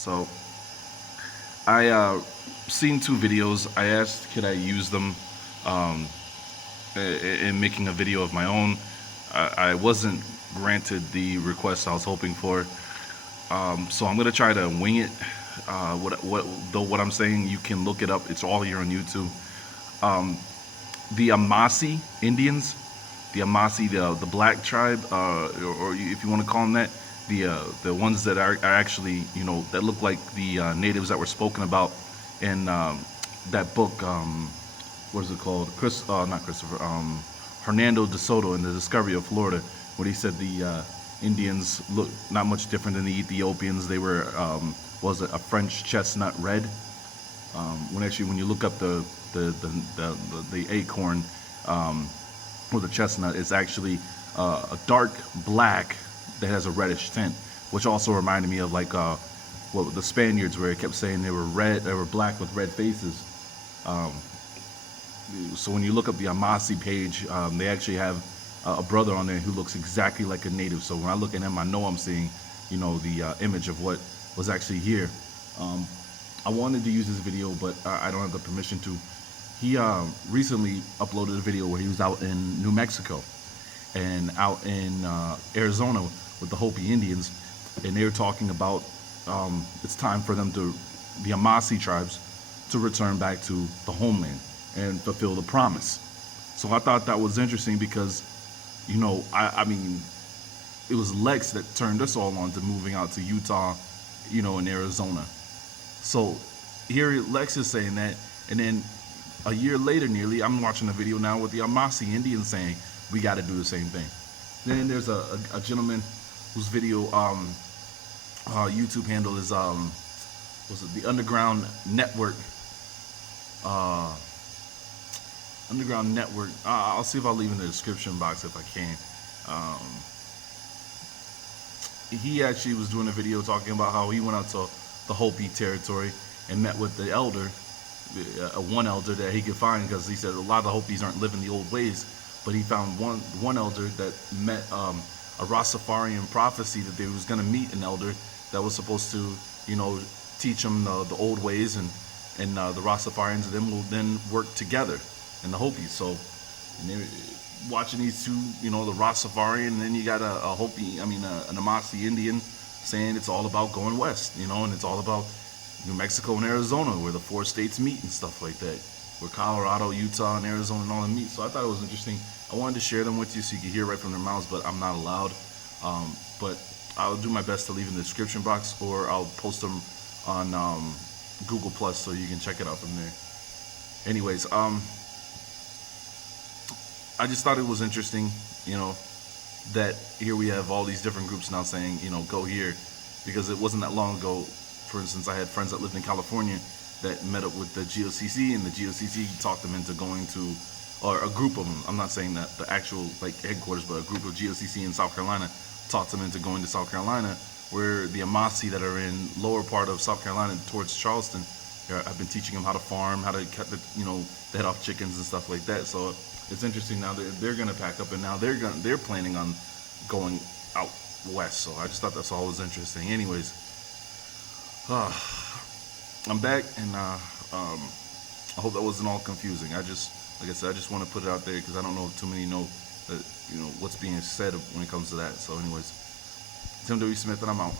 So I seen two videos. I asked could I use them um, in making a video of my own. I wasn't granted the request I was hoping for. So I'm gonna try to wing it. What I'm saying, you can look it up. It's all here on YouTube. The Amasi Indians, the Amasi, the black tribe, or if you want to call them that, the ones that are actually, that look like the natives that were spoken about in that book. What is it called? Not Christopher. Hernando de Soto in the Discovery of Florida, when he said the Indians look not much different than the Ethiopians. They were was it a French chestnut red? When you look up the acorn or the chestnut, it's actually a dark black that has a reddish tint, which also reminded me of like what the Spaniards, where it kept saying they were red, they were black with red faces. So when you look up the Amasi page, they actually have a brother on there who looks exactly like a native. So when I look at him, I know I'm seeing, the image of what was actually here. I wanted to use this video, but I don't have the permission to. He recently uploaded a video where he was out in New Mexico and out in Arizona with the Hopi Indians, and they were talking about it's time for them the Amasi tribes, to return back to the homeland and fulfill the promise. So I thought that was interesting because, I mean, it was Lex that turned us all on to moving out to Utah, in Arizona. So here Lex is saying that, and then a year later, nearly, I'm watching a video now with the Amasi Indians saying we got to do the same thing. Then there's a gentleman whose video YouTube handle is was it the Underground Network? Underground Network. I'll see if I'll leave in the description box if I can. He actually was doing a video talking about how he went out to the Hopi territory and met with the elder, one elder that he could find, because he said a lot of the Hopis aren't living the old ways, but he found one elder that met a Rastafarian prophecy that they was going to meet an elder that was supposed to, teach them the old ways, and the Rastafarians and them will then work together, and the Hopis. So watching these two, the Rastafarian, and then you got a Hopi, an Amasi Indian saying it's all about going west, and it's all about New Mexico and Arizona, where the four states meet and stuff like that, where Colorado, Utah, and Arizona and all them meet. So I thought it was interesting. I wanted to share them with you so you could hear right from their mouths, but I'm not allowed. But I'll do my best to leave in the description box, or I'll post them on Google Plus so you can check it out from there. Anyways, I just thought it was interesting, that here we have all these different groups now saying, go here, because it wasn't that long ago. For instance, I had friends that lived in California that met up with the GOCC, and the GOCC talked them into going to, or a group of them, I'm not saying that the actual headquarters, but a group of GOCC in South Carolina talked them into going to South Carolina, where the Amasi that are in lower part of South Carolina towards Charleston, I've been teaching them how to farm, how to cut the head off chickens and stuff like that. So it's interesting now that they're gonna pack up, and now they're planning on going out west. So I just thought that's all was interesting. Anyways, I'm back, and I hope that wasn't all confusing. Like I said, I just want to put it out there because I don't know if too many know that what's being said when it comes to that. So anyways, Tim W. Smith, and I'm out.